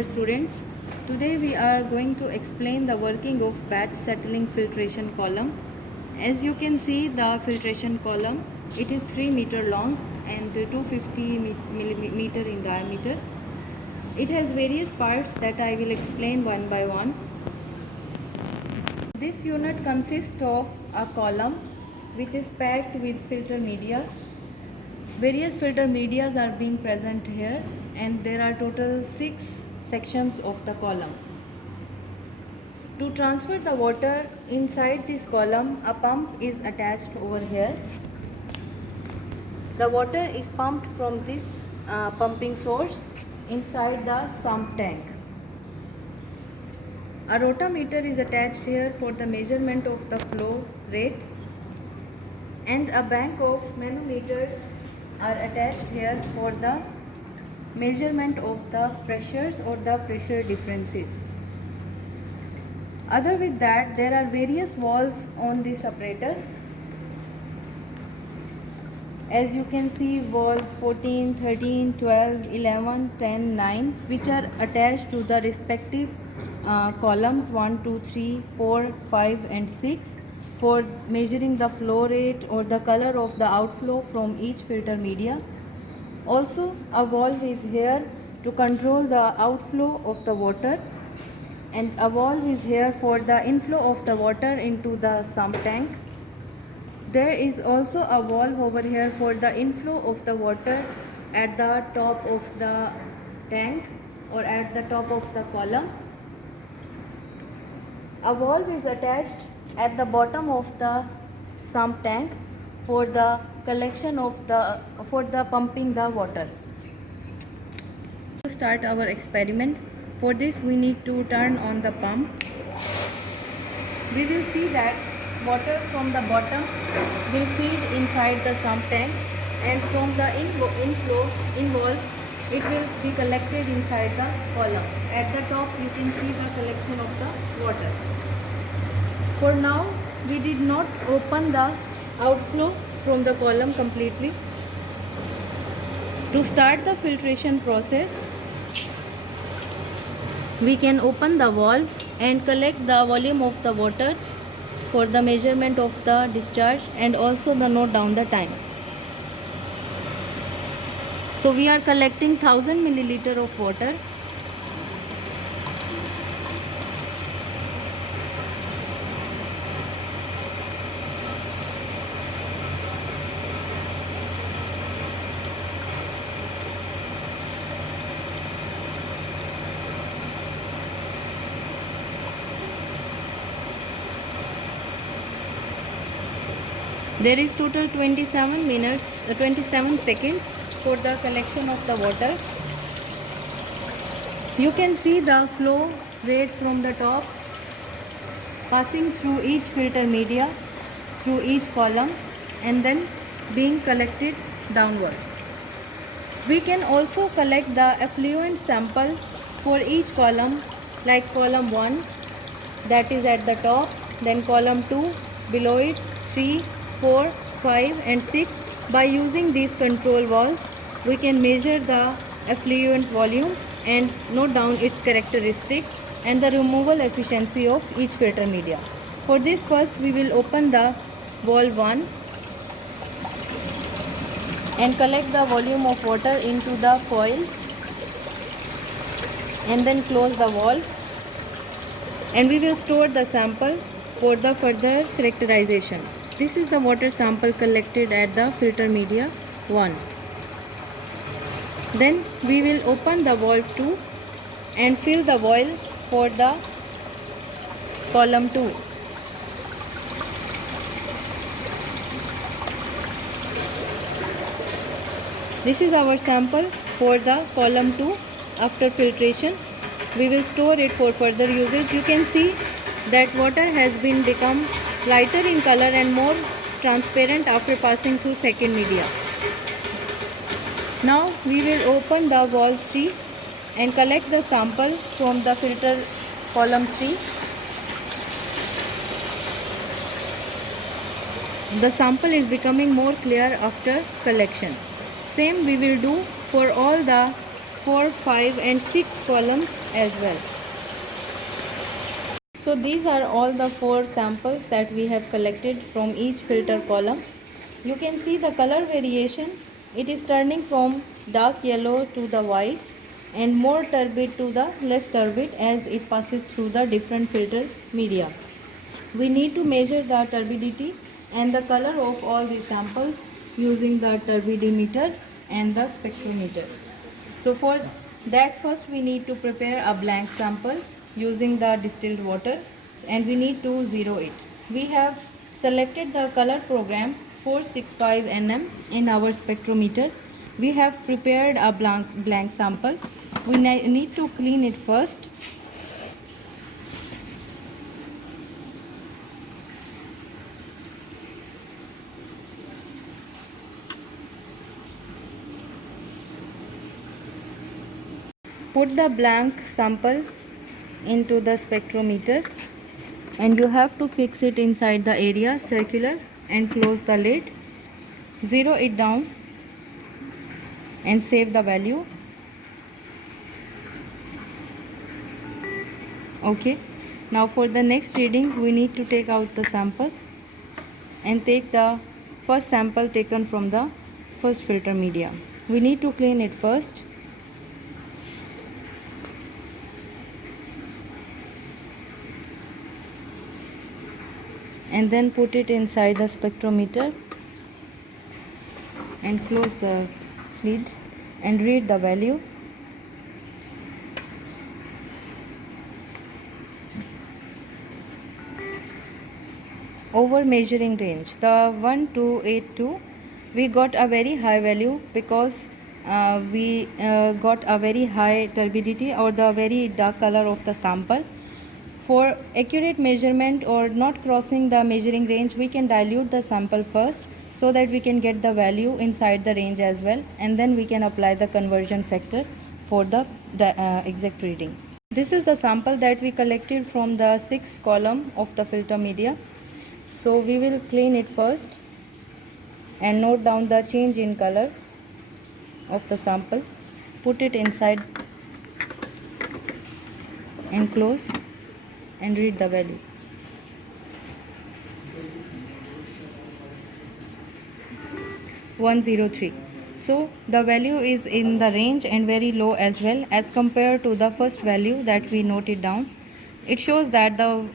dear students. Today we are going to explain the working of batch settling filtration column. As you can see, the filtration column, it is 3 meter long and 250 millimeter in diameter. It has various parts that I will explain one by one. This unit consists of a column which is packed with filter media. Various filter medias are being present here and there are total 6 sections of the column. To transfer the water inside this column, a pump is attached over here. The water is pumped from this pumping source inside the sump tank. A rotameter is attached here for the measurement of the flow rate, and a bank of manometers are attached here for the measurement of the pressures or the pressure differences. Other with that, there are various valves on this apparatus. As you can see, valves 14, 13, 12, 11, 10, 9, which are attached to the respective columns 1, 2, 3, 4, 5 and 6 for measuring the flow rate or the color of the outflow from each filter media. Also, a valve is here to control the outflow of the water, and a valve is here for the inflow of the water into the sump tank. There is also a valve over here for the inflow of the water at the top of the tank or at the top of the column. A valve is attached at the bottom of the sump tank for the collection of the pumping the water. To start our experiment, for this we need to turn on the pump. We will see that water from the bottom will feed inside the sump tank, and from the inflow involved it will be collected inside the column. At the top you can see the collection of the water. For now we did not open the outflow from the column completely. To start the filtration process, we can open the valve and collect the volume of the water for the measurement of the discharge and also the note down the time. So we are collecting 1000 milliliter of water. There is total 27 seconds for the collection of the water. You can see the flow rate from the top passing through each filter media, through each column, and then being collected downwards. We can also collect the effluent sample for each column, like column 1 that is at the top, then column 2, below it, 3, 4, 5 and 6. By using these control valves, we can measure the effluent volume and note down its characteristics and the removal efficiency of each filter media. For this, first we will open the valve 1 and collect the volume of water into the foil, and then close the valve, and we will store the sample for the further characterization. This is the water sample collected at the filter media 1. Then we will open the valve 2 and fill the oil for the column 2. This is our sample for the column 2 after filtration. We will store it for further usage. You can see that water has been become lighter in color and more transparent after passing through second media. Now we will open the valve 3 and collect the sample from the filter column 3. The sample is becoming more clear after collection. Same we will do for all the 4, 5 and 6 columns as well. So these are all the 4 samples that we have collected from each filter column. You can see the color variation. It is turning from dark yellow to the white and more turbid to the less turbid as it passes through the different filter media. We need to measure the turbidity and the color of all these samples using the turbidimeter and the spectrometer. So for that, first we need to prepare a blank sample using the distilled water and we need to zero it. We have selected the color program 465 nm in our spectrometer. We have prepared a blank sample. We need to clean it first. Put the blank sample into the spectrometer and you have to fix it inside the area circular and close the lid. Zero it down and save the value. Okay, now for the next reading we need to take out the sample and take the first sample taken from the first filter media. We need to clean it first. And then put it inside the spectrometer and close the lid and read the value. Over measuring range, the 1282, we got a very high value because we got a very high turbidity or the very dark color of the sample. For accurate measurement or not crossing the measuring range, we can dilute the sample first so that we can get the value inside the range as well, and then we can apply the conversion factor for the exact reading. This is the sample that we collected from the 6th column of the filter media. So we will clean it first and note down the change in color of the sample. Put it inside and close and read the value. (103). So the value is in the range and very low as well as compared to the first value that we noted down. It shows that the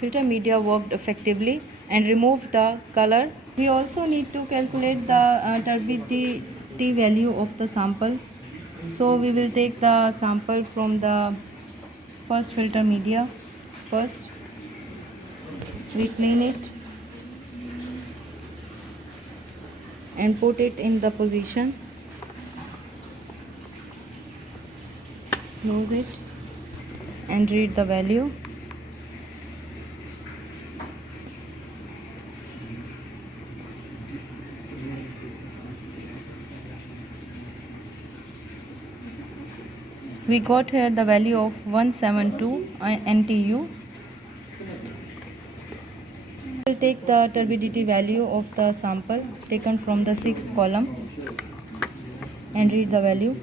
filter media worked effectively and removed the color. We also need to calculate the turbidity value of the sample. So we will take the sample from the first filter media. First, we clean it and put it in the position. Close it and read the value. We got here the value of 172 NTU. We will take the turbidity value of the sample taken from the 6th column and read the value.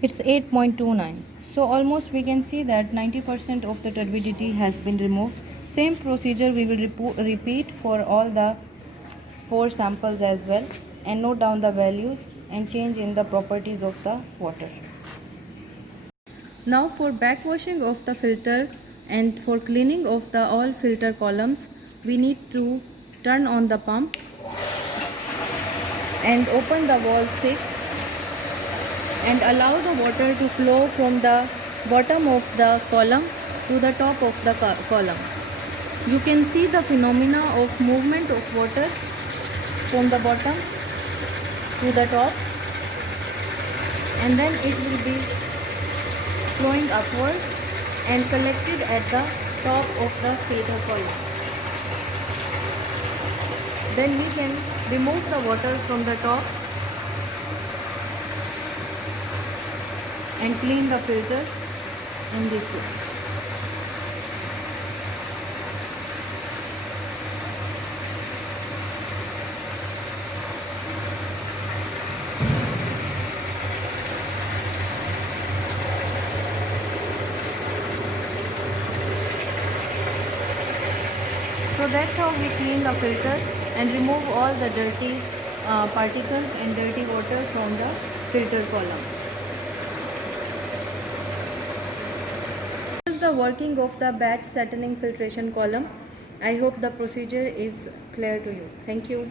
It's 8.29. So almost we can see that 90% of the turbidity has been removed. Same procedure we will repeat for all the 4 samples as well, and note down the values and change in the properties of the water. Now for backwashing of the filter and for cleaning of the all filter columns, we need to turn on the pump and open the valve 6 and allow the water to flow from the bottom of the column to the top of the column. You can see the phenomena of movement of water from the bottom to the top, and then it will be flowing upward and collected at the top of the filter column. Then we can remove the water from the top and clean the filter in this way. So that's how we clean the filter and remove all the dirty particles and dirty water from the filter column. This is the working of the batch settling filtration column. I hope the procedure is clear to you. Thank you.